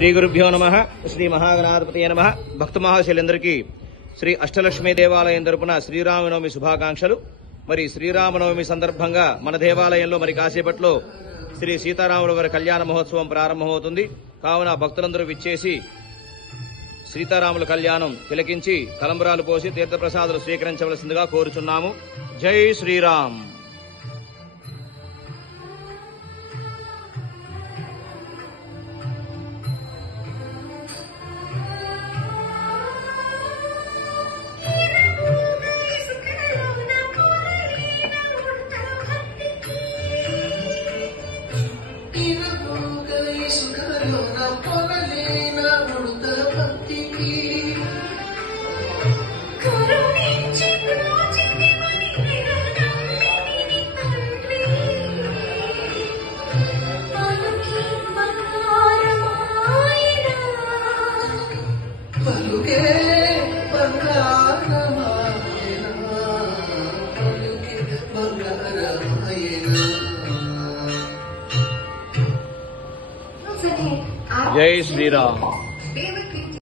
శ్రీ గురుభ్యో నమః. శ్రీ మహాగణాధిపతయే నమః. భక్త మహాశైలందరికీ శ్రీ అష్టలక్ష్మీ దేవాలయం తరపున శ్రీరామనవమి శుభాకాంక్షలు. మరి శ్రీరామనవమి సందర్భంగా మన దేవాలయంలో మరి కాసేపట్లో శ్రీ సీతారాముల వారి కళ్యాణ మహోత్సవం ప్రారంభమవుతుంది. కావున భక్తులందరూ విచ్చేసి సీతారాముల కళ్యాణం తిలకించి తలంబరాలు పోసి తీర్థప్రసాదాలు స్వీకరించవలసిందిగా కోరుచున్నాము. జై శ్రీరామ్. జై శ్రీరామ్.